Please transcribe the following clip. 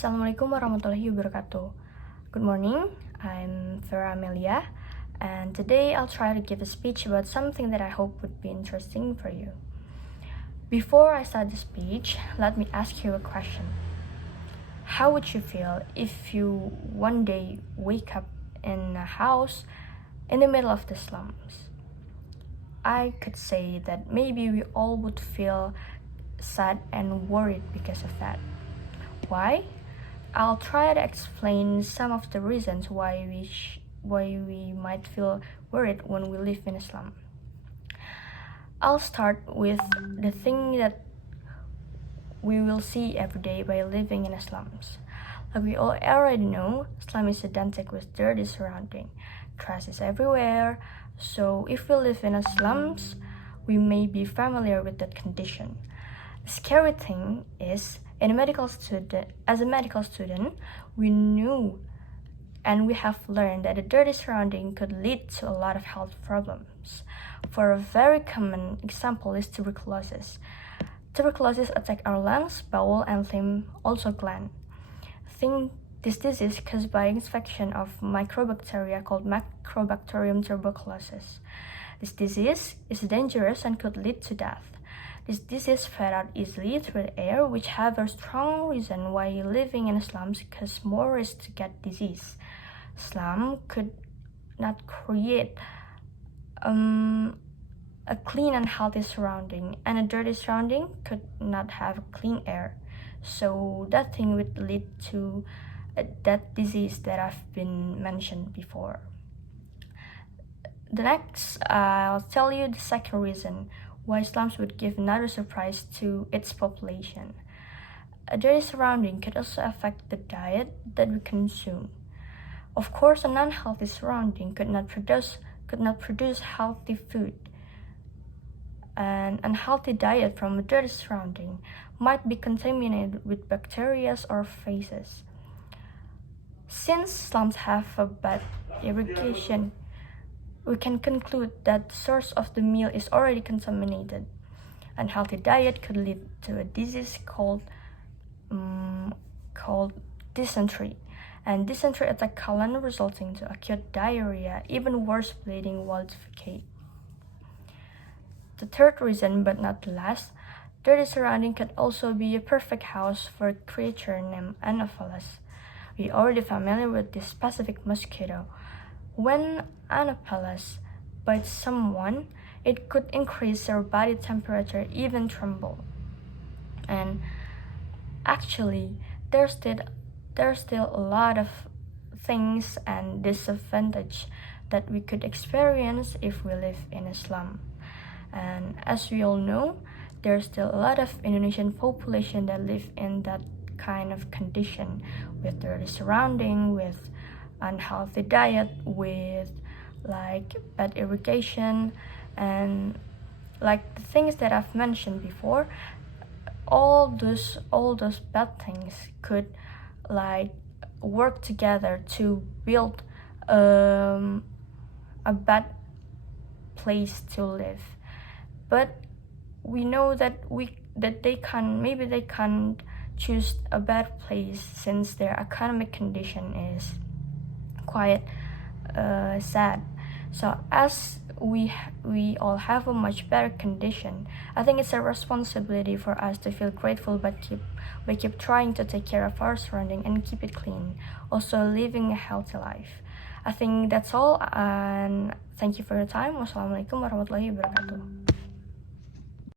Assalamualaikum warahmatullahi wabarakatuh. Good morning, I'm Amelia, and today I'll try to give a speech about something that I hope would be interesting for you. Before I start the speech, let me ask you a question. How would you feel if you one day wake up in a house in the middle of the slums? I could say that maybe we all would feel sad and worried because of that. Why? I'll try to explain some of the reasons why we might feel worried when we live in a slum. I'll start with the thing that we will see every day by living in a slums. Like we all already know, slum is identical with dirty surrounding. Trash is everywhere, so if we live in a slums, we may be familiar with that condition. The scary thing is, as a medical student, we knew and we have learned that a dirty surrounding could lead to a lot of health problems. For a very common example is tuberculosis. Tuberculosis attacks our lungs, bowel, and lymph, also gland. Think this disease is caused by infection of microbacteria called Microbacterium tuberculosis. This disease is dangerous and could lead to death. This disease spread out easily through the air, which have a strong reason why living in slums causes more risk to get disease. Slum could not create a clean and healthy surrounding, and a dirty surrounding could not have clean air. So that thing would lead to that disease that I've been mentioned before. The next, I'll tell you the second reason why slums would give another surprise to its population. A dirty surrounding could also affect the diet that we consume. Of course, a non-healthy surrounding could not produce healthy food. An unhealthy diet from a dirty surrounding might be contaminated with bacteria or feces. Since slums have a bad irrigation, we can conclude that the source of the meal is already contaminated. Unhealthy diet could lead to a disease called dysentery, and dysentery attacks colon, resulting to acute diarrhea, even worse, bleeding while defecate. The third reason, but not the last, dirty surrounding could also be a perfect house for a creature named Anopheles. We are already familiar with this specific mosquito. When Anopheles bites someone, it could increase their body temperature, even tremble. And actually, there's still a lot of things and disadvantage that we could experience if we live in a slum. And as we all know, there's still a lot of Indonesian population that live in that kind of condition, with dirty surrounding, with unhealthy diet, with like bad irrigation, and like the things that I've mentioned before. All those bad things could like work together to build a bad place to live. But we know that they can't choose a bad place, since their economic condition is quite sad. So as we all have a much better condition, I think it's a responsibility for us to feel grateful, but keep trying to take care of our surrounding and keep it clean, also living a healthy life. I think that's all, and thank you for your time. Wassalamualaikum warahmatullahi wabarakatuh.